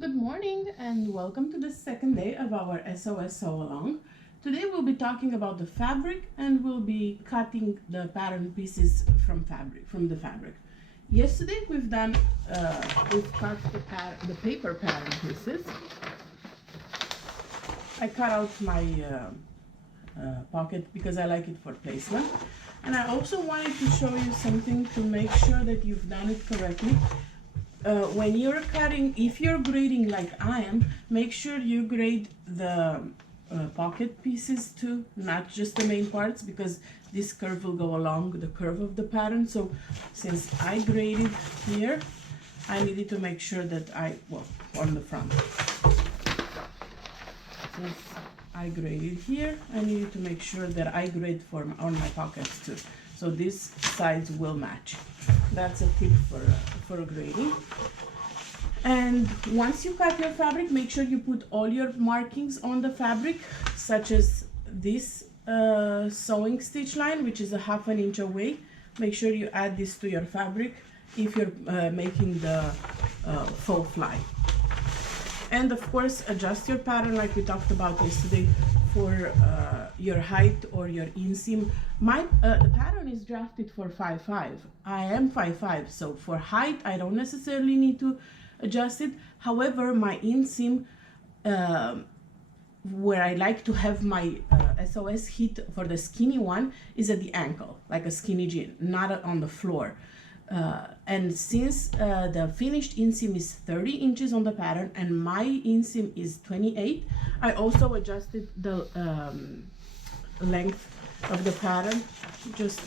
Good morning and welcome to the second day of our SOS Sew Along. Today we'll be talking about the fabric and we'll be cutting the pattern pieces from the fabric. Yesterday we've cut the paper pattern pieces. I cut out my pocket because I like it for placement. And I also wanted to show you something to make sure that you've done it correctly. When you're cutting, if you're grading like I am, make sure you grade the pocket pieces too, not just the main parts, because this curve will go along the curve of the pattern. So since I graded here, I needed to make sure that on the front. Since I graded here, I needed to make sure that I grade on my pockets too. So these sides will match. That's a tip for grading. And once you cut your fabric, make sure you put all your markings on the fabric, such as this sewing stitch line, which is a 1/2 inch away. Make sure you add this to your fabric if you're making the faux fly. And of course, adjust your pattern like we talked about yesterday for your height or your inseam. The pattern is drafted for 5'5". I am 5'5", so for height, I don't necessarily need to adjust it. However, my inseam, where I like to have my SOS hit for the skinny one, is at the ankle, like a skinny jean, not on the floor. And since the finished inseam is 30 inches on the pattern and my inseam is 28, I also adjusted the length of the pattern just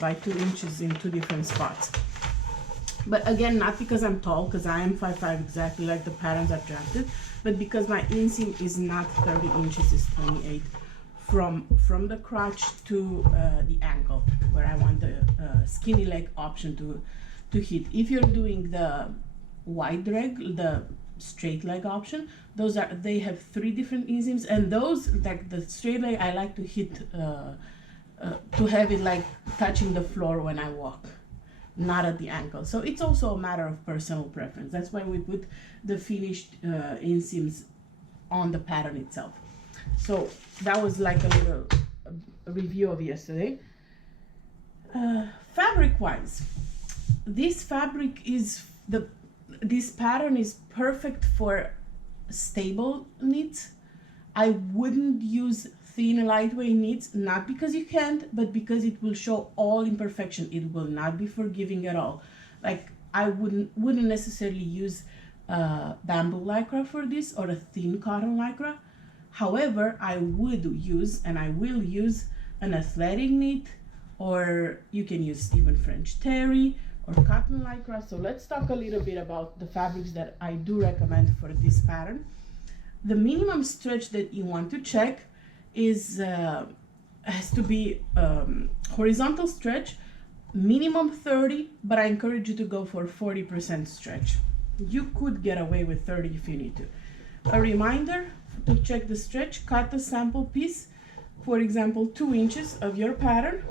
by 2 inches in 2 different spots. But again, not because I'm tall, because I am 5'5", exactly like the patterns are drafted, but because my inseam is not 30 inches, it's 28 from the crotch to the ankle, where I want the skinny leg option to hit. If you're doing the wide leg, the straight leg option, they have 3 different inseams, and those, like the straight leg, I like to hit to have it like touching the floor when I walk, not at the ankle. So it's also a matter of personal preference. That's why we put the finished inseams on the pattern itself. So that was like a little review of yesterday. Fabric wise, this pattern is perfect for stable knits. I wouldn't use thin lightweight knits, not because you can't, but because it will show all imperfection. It will not be forgiving at all. Like I wouldn't necessarily use bamboo lycra for this, or a thin cotton lycra. However, I would use, and I will use, an athletic knit, or you can use even French terry or cotton lycra. So let's talk a little bit about the fabrics that I do recommend for this pattern. The minimum stretch that you want to check has to be horizontal stretch, minimum 30, but I encourage you to go for 40% stretch. You could get away with 30 if you need to. A reminder to check the stretch: cut a sample piece, for example 2 inches of your pattern,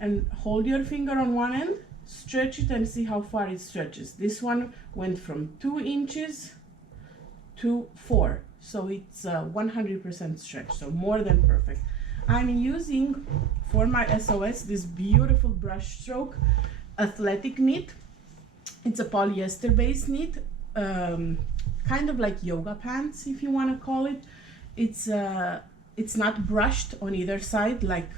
and hold your finger on one end, stretch it and see how far it stretches. This one went from 2 inches to 4, so it's 100% stretch, so more than perfect. I'm using for my SOS this beautiful brush stroke athletic knit. It's a polyester based knit, kind of like yoga pants, if you want to call it. It's not brushed on either side like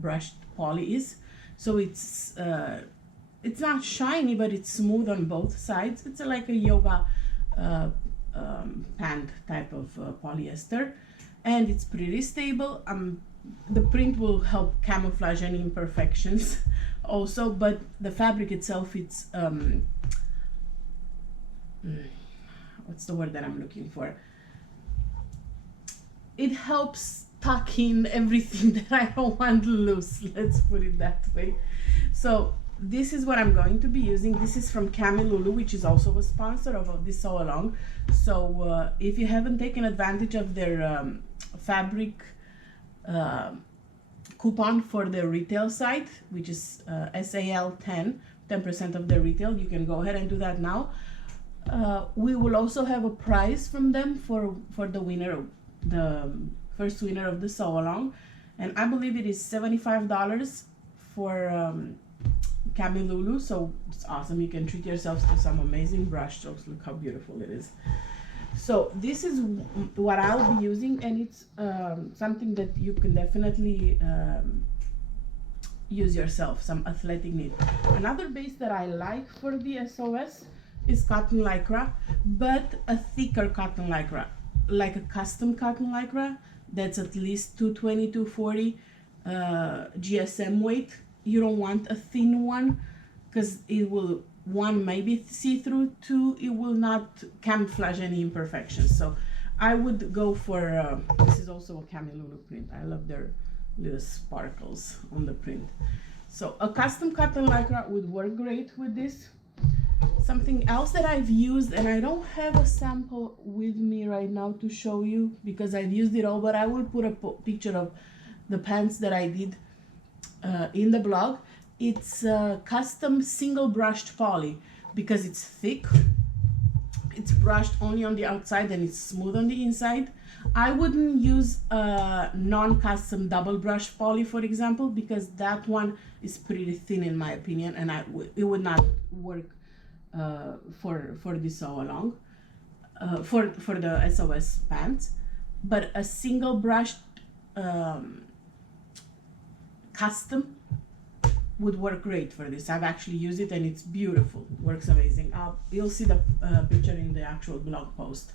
brushed poly is, so it's not shiny, but it's smooth on both sides. It's like a yoga pant type of polyester, and it's pretty stable. The print will help camouflage any imperfections also, but the fabric itself, it's what's the word that I'm looking for? It helps tuck in everything that I don't want loose, let's put it that way. So this is what I'm going to be using. This is from Camilulu, which is also a sponsor of this Sew Along. So if you haven't taken advantage of their fabric coupon for their retail site, which is SAL 10% of the retail, you can go ahead and do that now. We will also have a prize from them for the winner, the first winner of the sew along, and I believe it is $75 for Camilulu. So it's awesome. You can treat yourselves to some amazing brush strokes. Look how beautiful it is. So this is what I'll be using, and it's something that you can definitely use yourself, some athletic knit. Another base that I like for the SOS is cotton lycra, but a thicker cotton lycra, like a custom cotton lycra that's at least 220, 240 GSM weight. You don't want a thin one because it will, one, maybe see-through, two, it will not camouflage any imperfections. So I would go for, this is also a Camilulu print. I love their little sparkles on the print. So a custom cotton lycra would work great with this. Something else that I've used, and I don't have a sample with me right now to show you because I've used it all, but I will put a picture of the pants that I did in the blog. It's a custom single brushed poly because it's thick. It's brushed only on the outside and it's smooth on the inside. I wouldn't use a non-custom double brush poly, for example, because that one is pretty thin in my opinion, and it would not work for the sew along, for the SOS pants. But a single brushed custom would work great for this. I've actually used it and it's beautiful. Works amazing. You'll see the picture in the actual blog post.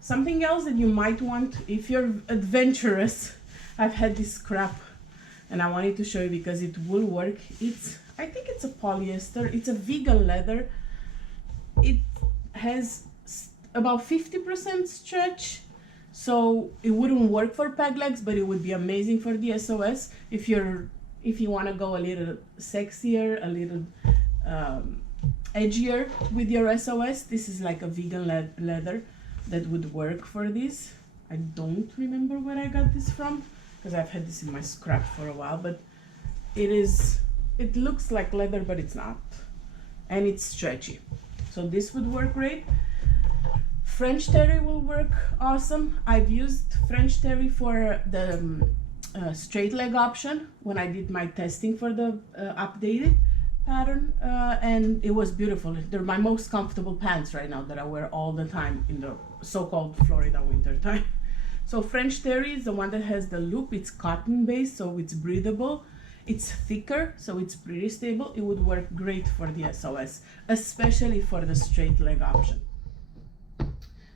Something else that you might want if you're adventurous, I've had this scrap and I wanted to show you because it will work. I think it's a polyester. It's a vegan leather. It has about 50% stretch, so it wouldn't work for peg legs, but it would be amazing for the SOS if you want to go a little sexier, a little edgier with your SOS. This is like a vegan leather that would work for this. I don't remember where I got this from because I've had this in my scrap for a while, but it looks like leather, but it's not, and it's stretchy. So this would work great. French terry will work awesome. I've used French terry for the straight leg option when I did my testing for the updated pattern, and it was beautiful. They're my most comfortable pants right now that I wear all the time in the so-called Florida winter time. So French terry is the one that has the loop. It's cotton based, so it's breathable. It's thicker, so it's pretty stable. It would work great for the SOS, especially for the straight leg option.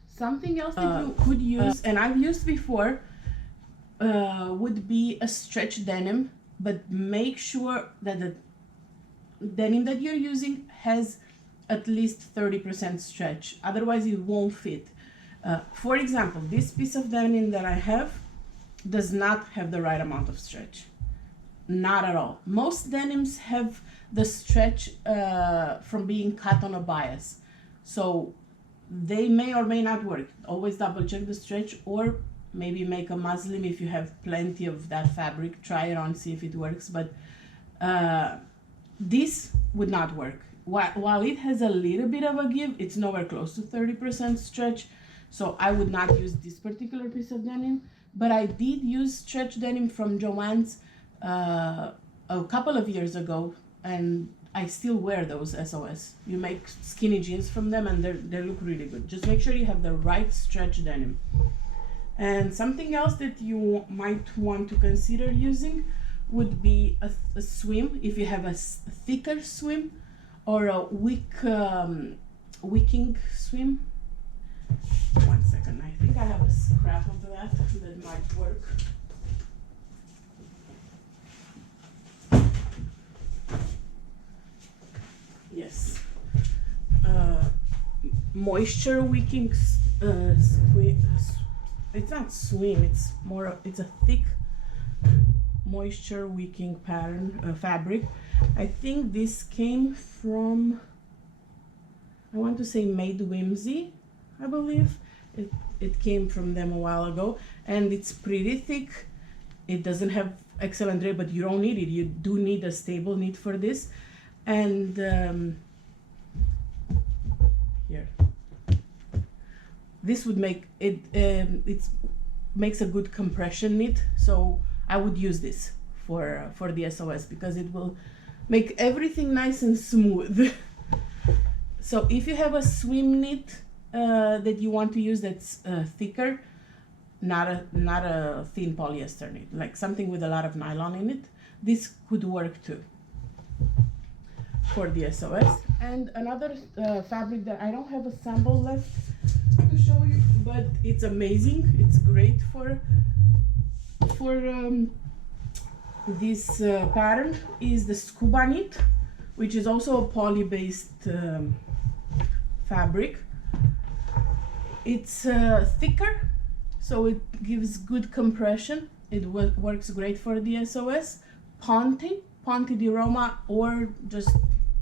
Something else that you could use, and I've used before, would be a stretch denim, but make sure that the denim that you're using has at least 30% stretch, otherwise it won't fit. For example, this piece of denim that I have does not have the right amount of stretch. Not at all. Most denims have the stretch from being cut on a bias, so they may or may not work. Always double check the stretch, or maybe make a muslin if you have plenty of that fabric. Try it on, see if it works, but this would not work. While it has a little bit of a give, it's nowhere close to 30% stretch, so I would not use this particular piece of denim. But I did use stretch denim from Joann's a couple of years ago, and I still wear those SOS. You make skinny jeans from them and they look really good. Just make sure you have the right stretch denim. And something else that you might want to consider using would be a swim, if you have a thicker swim, or a wicking swim. One second, I think I have a scrap of that might work. Yes, moisture wicking. It's not swim. It's more. It's a thick moisture wicking pattern fabric. I think this came from. I want to say Made Whimsy. I believe it came from them a while ago, and it's pretty thick. It doesn't have excellent drape, but you don't need it. You do need a stable knit for this. And here, this would make it, it makes a good compression knit, so I would use this for the SOS because it will make everything nice and smooth. So if you have a swim knit that you want to use that's thicker, not a thin polyester knit, like something with a lot of nylon in it, this could work too for the SOS. And another fabric that I don't have a sample left to show you, but it's amazing. It's great for this pattern is the scuba knit, which is also a poly based fabric. It's thicker, so it gives good compression. It works great for the SOS. Ponte di Roma, or just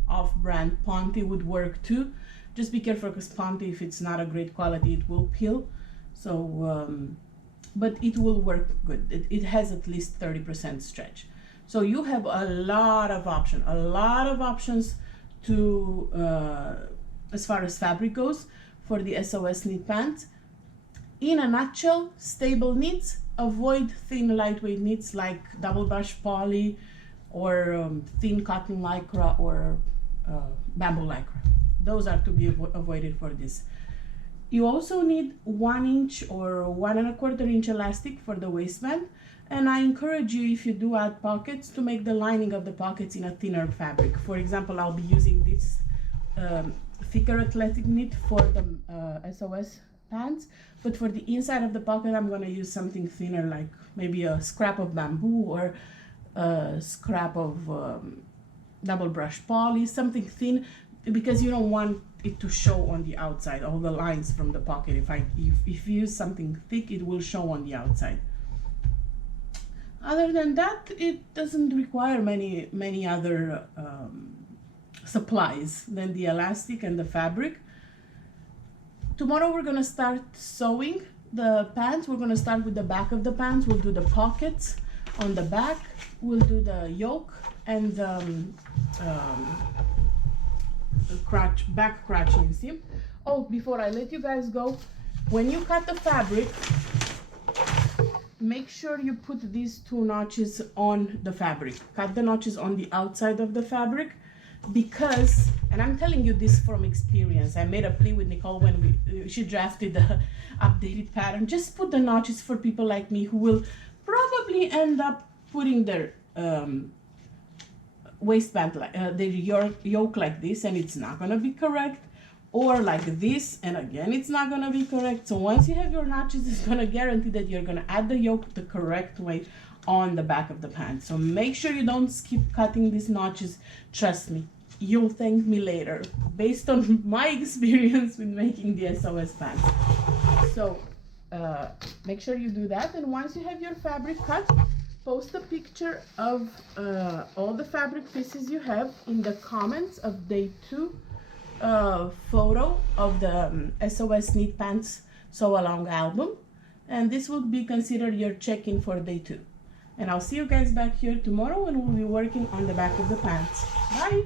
off-brand Ponte would work too. Just be careful because Ponte, if it's not a great quality, it will peel. So, but it will work good. It has at least 30% stretch. So you have a lot of options to, as far as fabric goes, for the SOS knit pants. In a nutshell, stable knits. Avoid thin, lightweight knits like double brush poly or thin cotton lycra or bamboo lycra. Those are to be avoided for this. You also need 1 inch or 1 1/4 inch elastic for the waistband. And I encourage you, if you do add pockets, to make the lining of the pockets in a thinner fabric. For example, I'll be using this thicker athletic knit for the SOS pants, but for the inside of the pocket, I'm going to use something thinner, like maybe a scrap of bamboo or a scrap of double brush poly, something thin, because you don't want it to show on the outside, all the lines from the pocket. If you use something thick, it will show on the outside. Other than that, it doesn't require many other supplies than the elastic and the fabric. Tomorrow we're gonna start sewing the pants. We're gonna start with the back of the pants. We'll do the pockets on the back. We'll do the yoke and the back crotching seam. Oh, before I let you guys go, when you cut the fabric, make sure you put these 2 notches on the fabric. Cut the notches on the outside of the fabric, because, and I'm telling you this from experience, I made a plea with Nicole when she drafted the updated pattern. Just put the notches for people like me who will probably end up putting their waistband, their yoke like this, and it's not gonna be correct, or like this, and again it's not gonna be correct. So once you have your notches, it's gonna guarantee that you're gonna add the yoke the correct way on the back of the pants. So make sure you don't skip cutting these notches. Trust me, you'll thank me later, based on my experience with making the SOS pants. So make sure you do that, and once you have your fabric cut, post a picture of all the fabric pieces you have in the comments of day 2 photo of the SOS knit pants sew along album, and this will be considered your check-in for day 2. And I'll see you guys back here tomorrow, and we'll be working on the back of the pants. Bye.